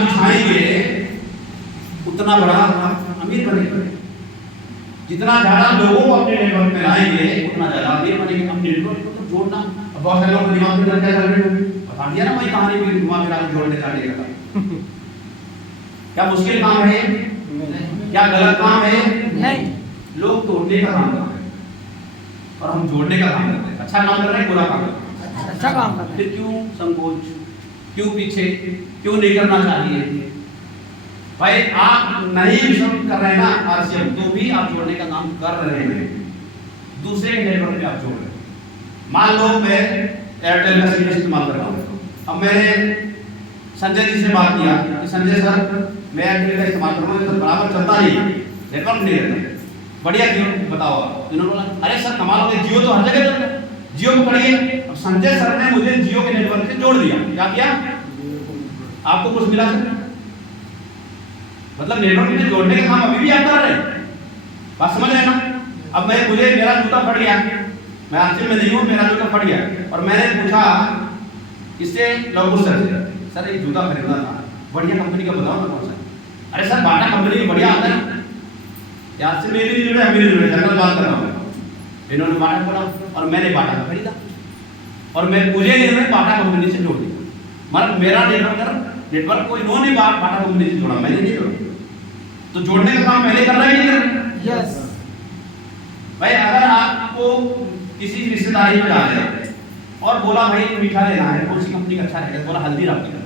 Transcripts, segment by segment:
जाल बिछाएंगे उतना बड़ा अमीर बनेंगे। जितना ज्यादा लोगों को अपने नेटवर्क में लाएंगे उतना ज्यादा अमीर बनेंगे। अपने नेटवर्क को तो जोड़ना, अब बहुत सारे लोग दिमाग में क्या कर रहे हो, बता दिया ना वही कहानी भी, दिमाग में जोड़ने जाने का क्या मुश्किल काम है? क्या गलत काम है? नहीं। लोग तोड़ने का काम कर रहे हैं और हम जोड़ने का काम करते हैं। अच्छा काम कर रहे हैं, बुरा काम कर रहे हैं? अच्छा काम कर रहे हैं। फिर क्यों संकोच, क्यों पीछे, क्यों नहीं करना चाहिए? भाई आप नहीं विश्वास कर रहे हैं ना आरसीएम, तो भी आप जोड़ने का काम कर रहे हैं, दूसरे नेटवर्क में आप जोड़ रहे हैं। मान लो मैं एयरटेल का सिम इस्तेमाल कर रहा हूँ, अब मैंने संजय जी से बात किया कि संजय सर मैं एयरटेल का इस्तेमाल कर रहा हूँ, तो बराबर चलता नहीं, नेटवर्क नहीं रहता, बढ़िया जियो बताओ। इन्होंने बोला अरे सर कमाल हो गया, जियो तो हर जगह चल रहा है, जियो को पढ़िए। अब संजय सर ने मुझे जियो के नेटवर्क से जोड़ दिया। क्या किया? आपको कुछ मिला सर? मतलब नेटवर्क में जोड़ने का काम अभी भी आप कर रहे हैं, बात समझ रहे हैं ना? अब मुझे मेरा जूता फट गया, मैं आरसीएम में नहीं हूँ, मेरा जूता फट गया और मैंने पूछा इससे लौकुश सर एक जूता खरीदना था, बढ़िया कंपनी का बताओ ना कौन सा? अरे सर बाटा कंपनी बढ़िया आता है। यार से मेरी जुड़े अमीर जुड़े जनरल बात कर रहा हूँ। इन्होंने बाटा बोला और मैंने बाटा का खरीदा और मैं मुझे इन्होंने बाटा कंपनी से जोड़ दिया। मतलब मेरा नेटवर्क को इन्होंने बाटा कंपनी से जोड़ा, मैंने नहीं जोड़ा। तो जोड़ने का काम पहले कर रहा है कि नहीं कर रहा? यस। भाई अगर आपको किसी रिश्तेदारी में जा रहे हैं और बोला भाई मीठा लेना है, कौन सी कंपनी का अच्छा रहेगा? बोला हल्दीराम की।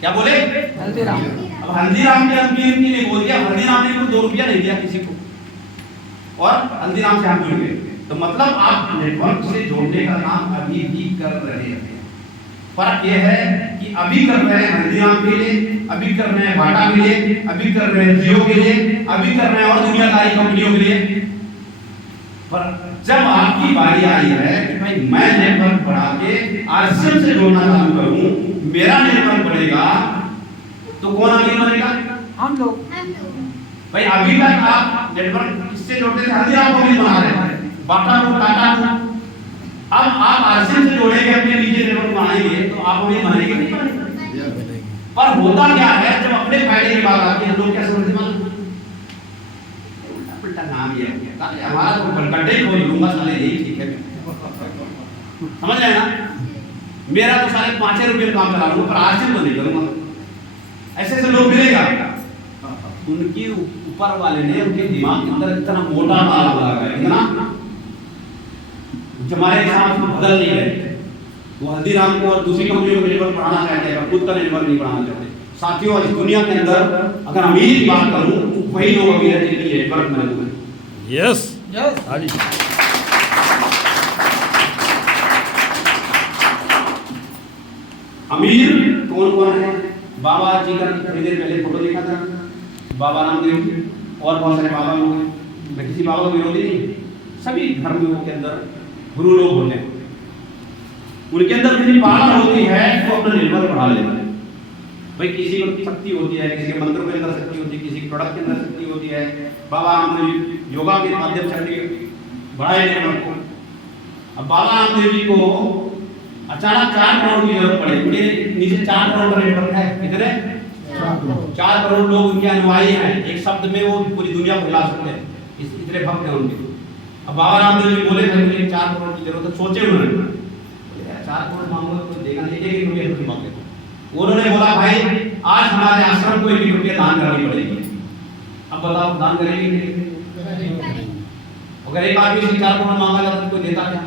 क्या बोले? हल्दीराम। अब हल्दीराम के नमकीन की नहीं बोल दिया, हल्दीराम ने 2 रुपया नहीं दिया किसी को और हल्दीराम से हम जुड़ गए। तो मतलब आप नेटवर्क से जोड़ने का काम अभी भी कर रहे हैं। फर्क यह है कि अभी कर रहे हैं हल्दीराम के लिए, अभी कर रहे हैं बाटा के लिए, अभी कर रहे हैं जियो के लिए, अभी कर रहे हैं और दुनियादारी कंपनियों के लिए। पर जब आपकी बारी आई है कि भाई मैं नेटवर्क बढ़ा के आरसीएम से जोड़ना चालू करूं, मेरा नेटवर्क बढ़ेगा, तो कौन अमीर बनेगा? हम लोग। भाई अभी तक आप नेटवर्क किससे जोड़ते थे? हल्दीराम को भी बना रहे हैं, बाटा को, टाटा को। अब आप आरसीएम से जोड़ेंगे, अपने नीचे नेटवर्क बनाएंगे, तो आप अमीर बनेंगे नहीं बनेंगे? पर होता क्या है जब अपने फायदे की बात आती है, लोग क्या समझते हैं? उल्टा नाम ये है, हमारा तो गड्ढे खोल लूंगा साले, यही ठीक है। समझ रहे हैं ना? मेरा तो साले 5 रुपये में काम चला लूंगा, पर आरसीएम तो नहीं करूंगा। ऐसे ऐसे लोग मिलेगा, उनके ऊपर वाले ने उनके दिमाग के अंदर इतना मोटा ताला लगा है, इतना हमारे समाज को बदल नहीं रहे। वो हल्दीराम को और दूसरी कंपनियों को नेटवर्क बढ़ाना चाहते हैं, खुद का नेटवर्क नहीं बढ़ाना चाहते। साथियों इस दुनिया के अंदर अगर अमीर की बात करूं, वही लोग अमीर है जिनके नेटवर्क में हुए। Yes yes. अमीर कौन कौन है? बाबा जी का थोड़ी देर पहले फोटो देखा था, बाबा रामदेव और बहुत सारे बाबा लोग हैं। मैं किसी बाबा को विरोधी नहीं, सभी धर्मों के अंदर गुरु लोग होते हैं, उनके अंदर जितनी पावर होती है वो अपना नेटवर्क बढ़ा लेते हैं। भाई किसी को शक्ति होती है, किसी के मंत्र के अंदर शक्ति होती है, किसी के प्रोडक्ट के अंदर शक्ति होती है। बाबा रामदेव योगा के माध्यम से बढ़ाए नेटवर्क को। अब बाबा रामदेव जी को अचानक 4 करोड़ की जरूरत पड़ी, उनके नीचे 4 करोड़ का नेटवर्क है। कितने? 4 करोड़ लोग उनके अनुयायी हैं। एक शब्द में वो पूरी दुनिया को हिला सकते हैं, इतने भक्त हैं उनके। अब बाबा रामदेव जी बोले भाई मुझे 4 करोड़ की जरूरत है। सोचे उन्होंने 4 करोड़ मांगो तो देगा नहीं, 1 रुपया मांगे। उन्होंने बोला भाई आज हमारे आश्रम को 1 रुपया दान करनी पड़ेगी। अब बताओ दान करेंगे नहीं? अगर एक आदमी से 4 करोड़ मांगा जाता तो कोई देता क्या?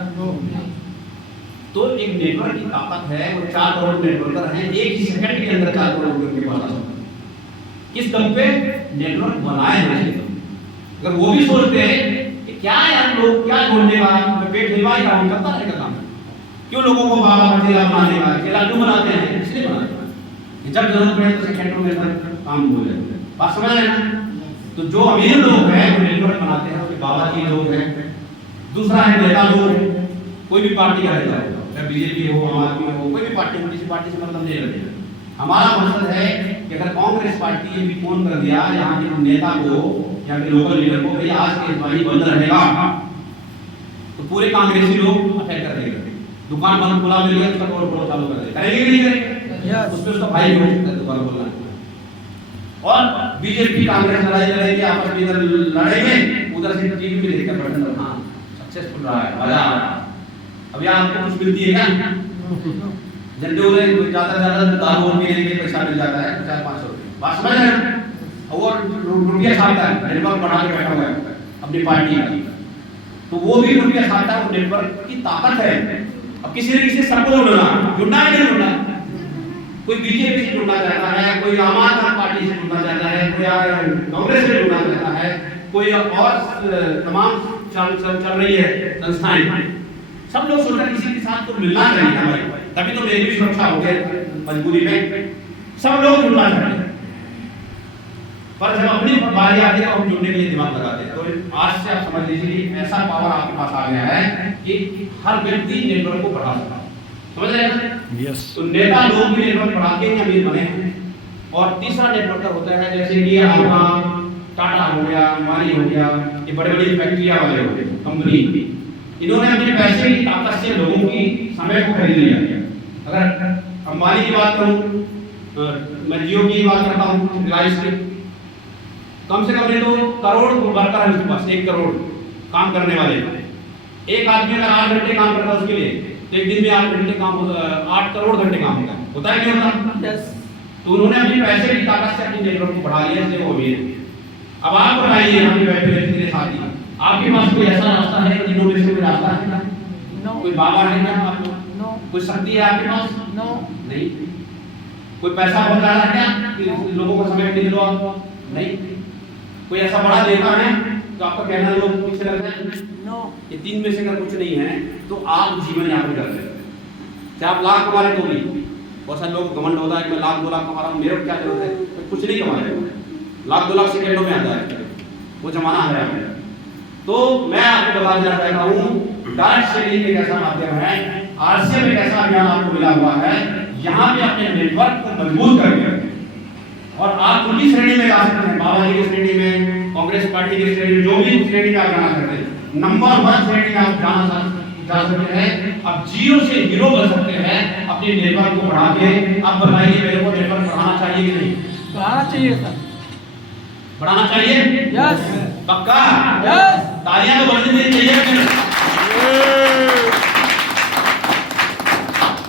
तो एक नेटवर्क की ताकत है, वो 4 करोड़ नेटवर्कर हैं, एक ही सेकंड के अंदर 4 करोड़ लोगों के पास आ सकते हैं। किस दम पे? नेटवर्क बनाए हैं। अगर वो भी सोचते हैं कि क्या यार लोग क्या जोड़ने का, पेट हिलवा ही काम करता रहेगा काम, क्यों लोगों को बाबा का चेला बनाने का? चेला क्यों बनाते हैं? इसलिए बनाते हैं जब जरूरत पड़े तो सेकंडों में अंदर काम हो जाता है। बात समझ रहे हैं? तो जो अमीर लोग हैं वो नेटवर्क बनाते हैं, उसके बाबा जी लोग हैं। दूसरा है नेता लोग, कोई भी पार्टी का नेता हो, चाहे बीजेपी हो, आम आदमी हो, कोई भी पार्टी हो, किसी पार्टी से मतलब नहीं रखते। हमारा मकसद है कि अगर कांग्रेस पार्टी ने भी फोन कर दिया यहाँ के नेता को या फिर लोकल लीडर को भाई आज के पानी बंद रहेगा, तो पूरे कांग्रेसी लोग अटैक कर देंगे। दुकान बंद खुला मिल गया तो तोड़ फोड़ चालू कर देंगे। करेंगे नहीं करेंगे? उसमें उसका भाई भी हो सकता है, दोबारा बोलना। और बीजेपी कांग्रेस लड़ाई लड़ेगी आपस में, इधर लड़ेंगे उधर से टीवी में देखकर बैठे, हाँ सक्सेसफुल रहा है, मजा आ रहा है। अब यहाँ आपको कुछ मिलती है क्या? झंडे उड़े ज्यादा दारू और पीने के लिए पैसा मिल जाता है 400-500 रुपये, बात समझ रहे हैं? और रुपया छापता है, नेटवर्क बना के बैठा हुआ है अपनी पार्टी का, तो वो भी रुपया छापता है, वो नेटवर्क की ताकत है। अब किसी न किसी सबको जुड़ना है नहीं जुड़ना, कोई बीजेपी से जुड़ना चाहता है, कोई आम आदमी पार्टी से जुड़ना चाहता है, कोई कांग्रेस से जुड़ना चाहता है, कोई और तमाम चल रही है संस्थाएं, सब लोग सोचते हैं किसी के साथ तो मिलना चाहिए हमारे, तभी तो मेरी भी सुरक्षा हो गई मजबूरी में, सब लोग जुड़ना चाहिए। पर जब अपनी बारी आती है तो हम जुड़ने के लिए दिमाग लगाते हैं। तो आज से आप समझ लीजिए ऐसा पावर आपके पास आ गया है कि हर व्यक्ति नेटवर्क को बढ़ा सकता है, समझ रहे हैं? यस। तो नेता लोग भी नेटवर्क बढ़ा के अमीर बने हैं। और तीसरा नेटवर्क होता है जैसे कि आपका टाटा हो गया, अंबानी हो गया, ये बड़े बड़ी फैक्ट्रियां वाले हो गए, कंपनी, इन्होंने अपने पैसे की ताकत से लोगों की समय को खरीद लिया। अगर अंबानी की बात करूं, मैं जियो की बात करता हूं, रिलायंस की, कम से कम नहीं तो करोड़ वर्कर है उसके पास, 1 करोड़ काम करने वाले। एक आदमी अगर 8 घंटे काम करता है उसके लिए, तो एक दिन में 8 घंटे काम होता है, 8 करोड़ घंटे काम होता है नहीं होता? तो उन्होंने अपनी पैसे की ताकत से अपनी नेटवर्क को बढ़ा लिया, इसलिए वो अमीर है। अब आप बताइए, यहाँ पे बैठे हुए मेरे साथी, आपके पास कोई ऐसा रास्ता है, तीनों में से कोई रास्ता है क्या? कोई बाबा है क्या आपको? कोई शक्ति है आपके पास? नहीं। कोई पैसा बहुत ज्यादा है क्या कि लोगों को समय दे दो आप? नहीं। कोई ऐसा बड़ा देवता है तो आपका कहना लोग पीछे लगते हैं? ये 3 में से अगर कुछ नहीं है तो आप जीवन यापन कर सकते हैं। चाहे आप लाख कमा रहे तो भी, बहुत सारे लोग घमंड होता है कि मैं लाख 2 लाख कमा रहा हूँ, मेरे को क्या जरूरत है, तो कुछ नहीं कमा रहे, लाख 2 लाख सेकंडों में आता है, वो जमाना है। तो मैं आपको बता देना चाहता हूँ, डायरेक्ट सेलिंग एक ऐसा माध्यम है, आरसीएम एक ऐसा अभियान आपको मिला हुआ है, यहाँ पे अपने नेटवर्क को मजबूत करके और आप उनकी श्रेणी में जा सकते हैं, बाबा जी की श्रेणी में, कांग्रेस पार्टी की श्रेणी में, जो भी श्रेणी में आप जाना चाहते हैं, नंबर 1 श्रेणी में आप जा सकते हैं। अब जीरो से हीरो बन सकते हैं अपने नेटवर्क को बढ़ा के। अब बताइए मेरे को नेटवर्क बढ़ाना चाहिए कि नहीं? बढ़ाना चाहिए सर, बढ़ाना चाहिए। यस। पक्का? यस। तालियां तो बजनी चाहिए।